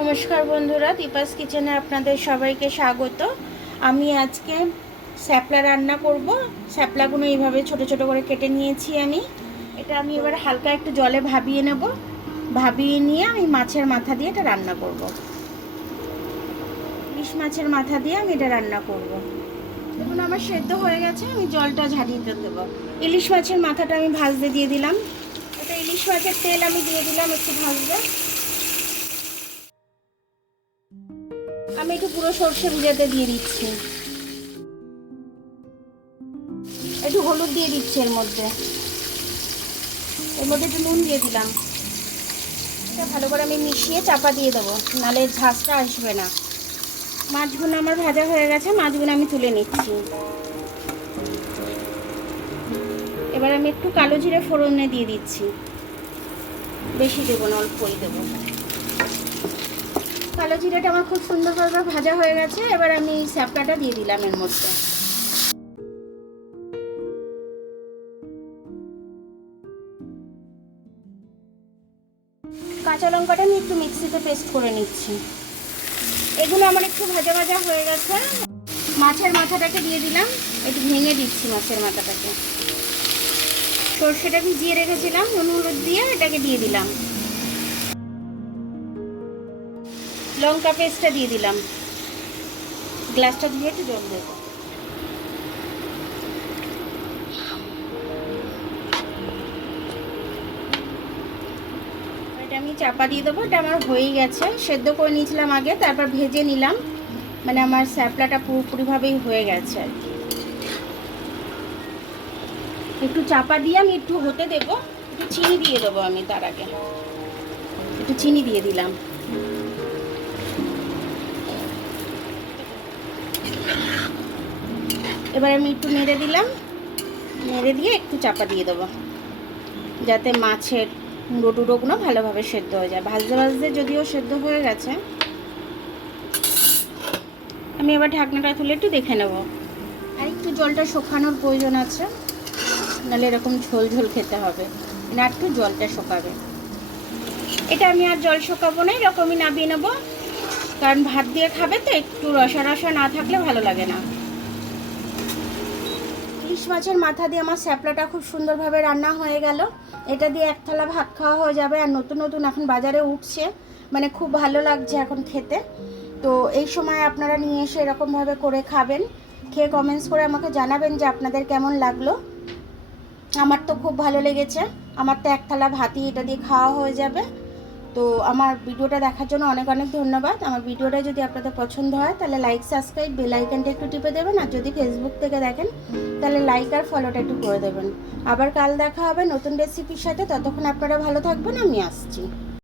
নমস্কার বন্ধুরা, দীপাস কিচেনে আপনাদের সবাইকে স্বাগত। আমি আজকে স্যাপলা রান্না করব। স্যাপলাগুলো এইভাবে ছোট ছোট করে কেটে নিয়েছি আমি। এটা আমি এবার হালকা একটু জলে ভাবিয়ে নেব। ভাবিয়ে নিয়ে আমি মাছের মাথা দিয়ে এটা রান্না করব। ইলিশ মাছের মাথা দিয়ে আমি এটা রান্না করব। দেখুন আমার সেদ্ধ হয়ে গেছে, আমি জলটা ঝারিয়ে দেবো। ইলিশ মাছের মাথাটা আমি ভাজতে দিয়ে দিলাম। এটা ইলিশ মাছের তেল আমি দিয়ে দিলাম একটু ভাজতে। আমি একটু পুরো সর্ষে ভিজাতে দিয়ে দিচ্ছি। একটু হলুদ দিয়ে দিচ্ছি এর মধ্যে একটু নুন দিয়ে দিলাম। এটা ভালো করে আমি মিশিয়ে চাপা দিয়ে দেবো, নাহলে ঝাঁসটা আসবে না। মাছগুলো আমার ভাজা হয়ে গেছে, মাছগুলো আমি তুলে নিচ্ছি। এবার আমি একটু কালো জিরে ফোড়নে দিয়ে দিচ্ছি, বেশি দেবো না, অল্পই দেবো। কালো জিরেটা আমার খুব সুন্দরভাবে ভাজা হয়ে গেছে। এবার আমি স্যাপলাটা দিয়ে দিলাম এর মধ্যে। কাঁচা লঙ্কাটা আমি একটু মিক্সিতে পেস্ট করে নিচ্ছি। এগুলো আমার একটু ভাজা ভাজা হয়ে গেছে। মাছের মাথাটাকে দিয়ে দিলাম, একটু ভেঙে দিচ্ছি মাছের মাথাটাকে। সর্ষেটা ভিজিয়ে রেখেছিলাম নুন হলুদ দিয়ে, এটাকে দিয়ে দিলাম। লঙ্কা পেস্টটা দিয়ে দিলাম। গ্লাসটা ধুয়ে একটু জল দেবো। এটা আমি চাপা দিয়ে দেবো। এটা আমার হয়েই গেছে, সেদ্ধ করে নিয়েছিলাম আগে, তারপর ভেজে নিলাম। মানে আমার স্যাপলাটা পুরোপুরিভাবেই হয়ে গেছে আর কি। একটু চাপা দিয়ে আমি একটু হতে দেবো। একটু চিনি দিয়ে দেবো আমি, তার আগে একটু চিনি দিয়ে দিলাম। এবার আমি একটু নেড়ে দিলাম, নেড়ে দিয়ে একটু চাপা দিয়ে দেবো, যাতে মাছের মুড়ো টুড়োগুলো ভালোভাবে সেদ্ধ হয়ে যায়। ভাজতে ভাজতে যদিও সেদ্ধ হয়ে গেছে। আমি এবার ঢাকনাটা তুলে একটু দেখে নেব। আর একটু জলটা শুকানোর প্রয়োজন আছে, নাহলে এরকম ঝোল ঝোল খেতে হবে না, একটু জলটা শুকাবে। এটা আমি আর জল শুকাবো না, এরকমই নামিয়ে নেবো। কারণ ভাত দিয়ে খাবে তো, একটু রসা রসা না থাকলে ভালো লাগে না। ইলিশ মাছের মাথা দিয়ে আমার স্যাপলাটা খুব সুন্দরভাবে রান্না হয়ে গেল। এটা দিয়ে এক থালা ভাত খাওয়া হয়ে যাবে। আর নতুন নতুন এখন বাজারে উঠছে, মানে খুব ভালো লাগছে এখন খেতে। তো এই সময় আপনারা নিয়ে এসে এরকমভাবে করে খাবেন। খেয়ে কমেন্টস করে আমাকে জানাবেন যে আপনাদের কেমন লাগলো। আমার তো খুব ভালো লেগেছে। আমার তো এক থালা ভাতই এটা দিয়ে খাওয়া হয়ে যাবে। তো আমার ভিডিওটা দেখার জন্য অনেক অনেক ধন্যবাদ। আমার ভিডিওটা যদি আপনাদের পছন্দ হয় তাহলে লাইক, সাবস্ক্রাইব, বেল আইকনটা একটু টিপে দেবেন। আর যদি ফেসবুক থেকে দেখেন তাহলে লাইক আর ফলোটা একটু করে দেবেন। আবার কাল দেখা হবে নতুন রেসিপির সাথে। ততক্ষণ আপনারা ভালো থাকবেন, আমি আসছি।